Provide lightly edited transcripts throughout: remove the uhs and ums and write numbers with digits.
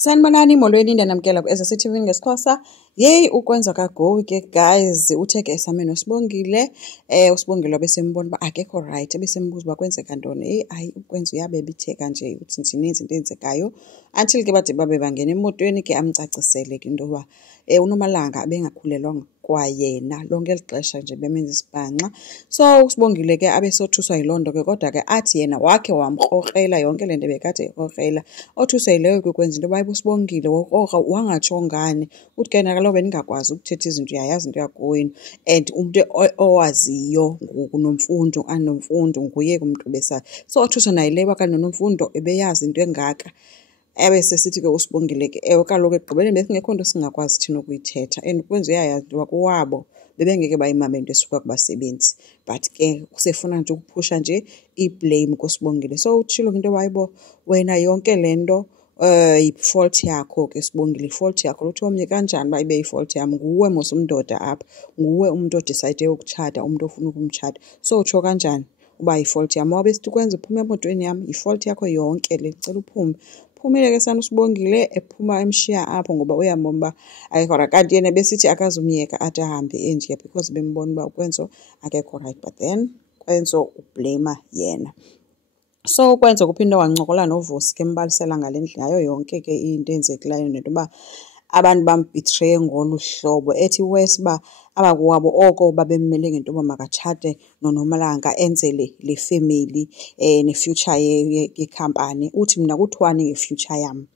Sanibonani molweni ndanamkela ku-SSTV ngesiXhosa. Yeyi ukwenza kaGowi ke guys, uthe ke esameni uSibongile, uSibongile ebesembona uba akekho right, ebesembuza uba kwenzeka ntoni. Hayi ukwenza uyabebitheka nje, uthi zininzi into eyenzekayo until ke bade babe bangena emotweni ke amcacisele ke into yoba uNomalanga abengakhulelwanga kwayena lonke eli xesha nje bemenza isibhanxa. So uSibongile ke abesothuswa yiloo nto ke, kodwa ke athi yena wakhe wamkrokrela yonke le nto bekade ekrokrela. Othuswa yileyo ke kwenza into yoba uSibongile wokrokrwa wangatsho ngani. Uthi ke nakaloku bendingakwazi ukuthetha izinto, uyayazi into yakowenu, and umntu owaziyo nguNomfundo, uNomfundo nguye umntu besazi. So othuswa nayo le kanti noNomfundo ebeyazi into engaka. Ebesesithi ke uSibongile ke ewe kaloku ekugqibeleni besingekho nto singakwazi thina ukuyithetha, and ukwenza uyayazi into yoba kowabo bebengeke bayimame into esuka kubasebenzi, but ke usefuna nje ukuphusha nje i-blame kuSibongile. So utshilo into yoba hayibo wena yonke le nto yi-fault yakho ke Sibongile, i-fault yakho. Uthi omnye kanjani uba ibe yi-fault yam? Nguwe mos umndoda apha, nguwe umntu odisayide ukutshata, umntu ofuna ukumtshata. So utsho kanjani uba yi-fault yam? Wabe sithi ukwenza uphume emotweni yam, yi-fault yakho yonke le, ndicela uphume. Phumile ke sana uSibongile, ephuma emshiya apho ngoba uyambona uba akekho right. Kanti yena besithi akazumyeka athi ahambe enje because bembona uba uKwenzo akekho right, but then Kwenzo ubleyima yena. So uKwenzo kuphinde wancokola noVusi ke embalisela ngayo yonke ke into enzekileyo nento yoba abantu bambhitreye ngolu hlobo, ethi worse uba abakowabo oko babemmele ngento yoba makatshate noNomalanga enzele le family ne-future yekhampani. Uthi mna kuthiwani nge-future yam?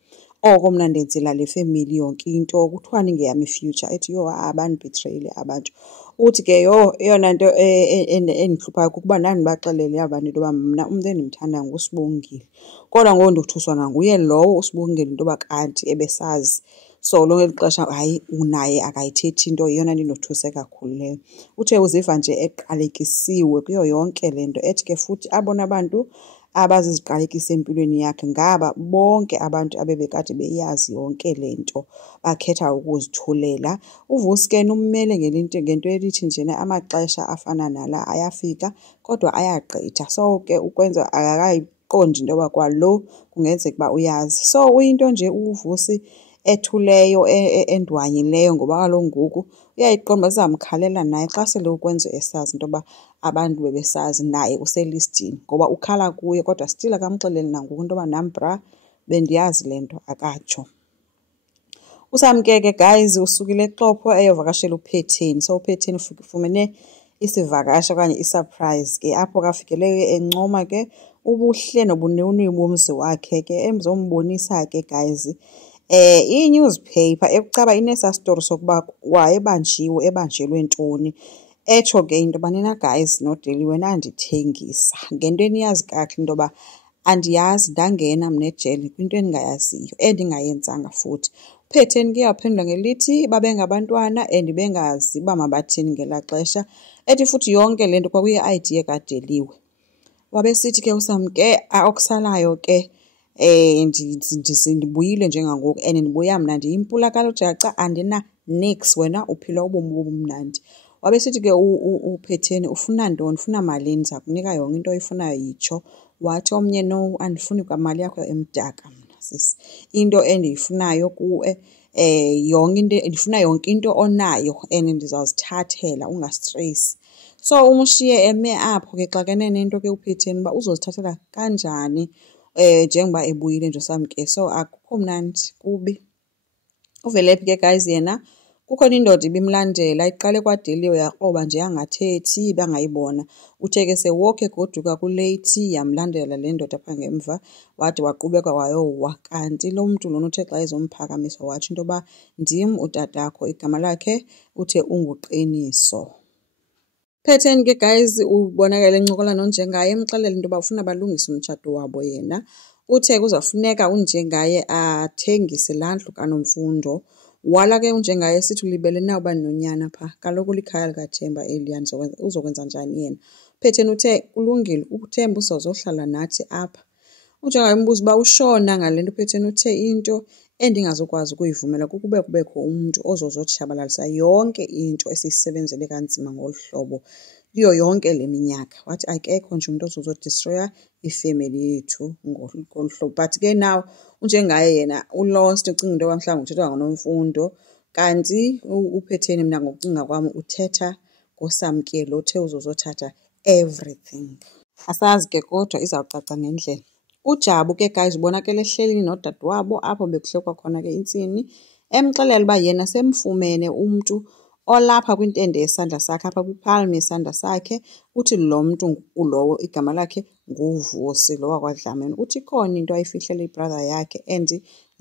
Oko mna ndenzela le family yonke into, kuthiwani ngeyam i-future? Ethi yho bandibhitreyile abantu. Uthi ke yho eyona nto endihluphayo kukuba ndandibaxelele abantu into yoba mna umntu endimthandayo nguSibongile, kodwa ngoku ndothuswa nanguye lowo uSibongile into yoba kanti ebesazi. So lonke eli xesha hayi naye akayithethi into, yeyona nto indothuse kakhulu leyo. Uthe uziva nje eqalekisiwe kuyo yonke le nto, ethi ke futhi abona abantu abaziziqalekisi empilweni yakhe ngaba bonke abantu abebekade beyazi yonke le nto, bakhetha ukuzithulela. UVusi ke ummele ngento elithi njena amaxesha afana nala ayafika kodwa ayagqitha. So ke ukwenza akakayiqondi into yoba kwalo kungenzeka uba uyazi. So uyinto nje uVusi ethuleyo endwanyileyo ngoba kaloku ngoku uyayiqonda uba zizamkhalela naye xa sele uKwenzo esazi into yoba abantu bebesazi naye uselistini, ngoba ukhala kuye kodwa still akamxeleli nangoku into yoba nam bra bendiyazi le nto akatsho. USamke ke guys usukile eXhopho eyovakashela uPhetheni. So uPhetheni ufumene isivakashi okanye i-surprise ke apho kafikele encoma ke ubuhle nobunewunewu bomzi wakhe ke emzombonisa ke guys. I-newspaper ekucaba inesaa story sokuba ebanjelwe ntoni. Etsho ke into yoba nina guys noDeli nandithengisa ngento eniyazi kakuhle into yoba andiyazi, ndangena mna ejele kwinto endingayaziyo endingayenzanga futhi. uPhetheni ke yaphendula ngelithi babengabantwana and bengazi uba mabathini ngelaa xesha. Ethi futhi yonke le nto kwakuyi-idea kaDeliwe. Wabesithi ke uSamke okusalayo ke ndibuyile njengangoku and ndibuya mna ndiyimpulakalo jaca, andina nix, wena uphila ubomi obumnandi. Wabesithi ke uPhetheni ufuna ntoni, ufuna malini, ndiza kunika yonke into oyifunayo yitsho. Wathi omnye no, andifuni kwamali yakho emdaka mna sisi, into endiyifunayo kuwe yonke into, ndifuna yonke into onayo and ndizawuzithathela ungastreyisi. So umshiye eme apho ke xakene nento ke uPhetheni uba uzozithathela kanjani njengoba ebuyile nje uSamke. So akukho mnandi kubi. Uvele phi ke guys yena kukhona indoda ibimlandela, iqale kwaDeliwe yakroba nje yangathethi bangayibona. Uthe ke sewokhe goduka kuleyithi yamlandela le ndoda apha ngemva, wade waqhubeka wayowa. Kanti lo mntu lona uthe xa ezomphakamisa watsho into yoba ndim utatakho, igama lakhe uthe unguQeniso. uPhetheni ke guys ubonakala encokola nonjengaye emxelela into yoba ufuna balungise umtshato wabo yena. Uthe kuzawufuneka unjengaye athengise laa ndlu kaNomfundo. Wala ke unjengaye sithi ulibele na uba nonyana phaa, kaloku likhaya likaThemba eliya, uzokwenza njani yena? uPhetheni uthe kulungile, uThemba uzozohlala nathi apha. Unjengaye umbuza uba ushona ngale nto. uPhetheni uthe into endingazokwazi ukuyivumela kukube kubekho umntu ozozotshabalalisa yonke into esiyisebenzele kanzima ngolu hlobo kuyo yonke le minyaka. Wathi akekho nje umuntu ozodistroya ifemeli yethu ngolu hlobo. But ke now unjengaye yena ulost ucinga into yoba mhlawumbi uthethwa ngoNomfundo, kanti uPhetheni mina ngokucinga kwami uthetha ngoSamkelo othe uzozothatha everything. Asazi ke kodwa izawucaca ngendlela. uJabu ke guys ubonakele ehleli nodadewabo apho bekuhlekwa khona ke intsini, emxelela uba yena semfumene umntu olapha kwintende yesandla sakhe, apha kwipalm yesandla sakhe. Uthi lo mntu lowo igama lakhe nguVusi lo wakwaDlamini. Uthi ikhona into ayifihlela ibrother yakhe and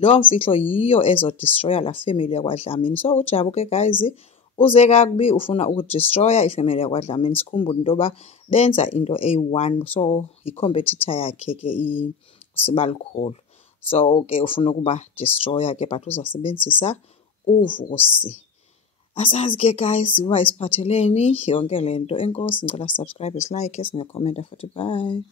loo mfihlo yiyo ezodistroya laa family yakwaDlamini. So uJabu ke guys uze kakubi ufuna ukudistroya ifamily yakwaDlamini. Sikhumbule into yoba benza into eyi-one, so yi-competitor yakhe ke uSibalikhulu. So ke ufuna ukuba destroya ke but uzawusebenzisa uVusi. Asazi ke guys uba isiphatheleni yonke le nto. Enkosi, ngicela subscribe, silike, singakhomenta futhi. Bye.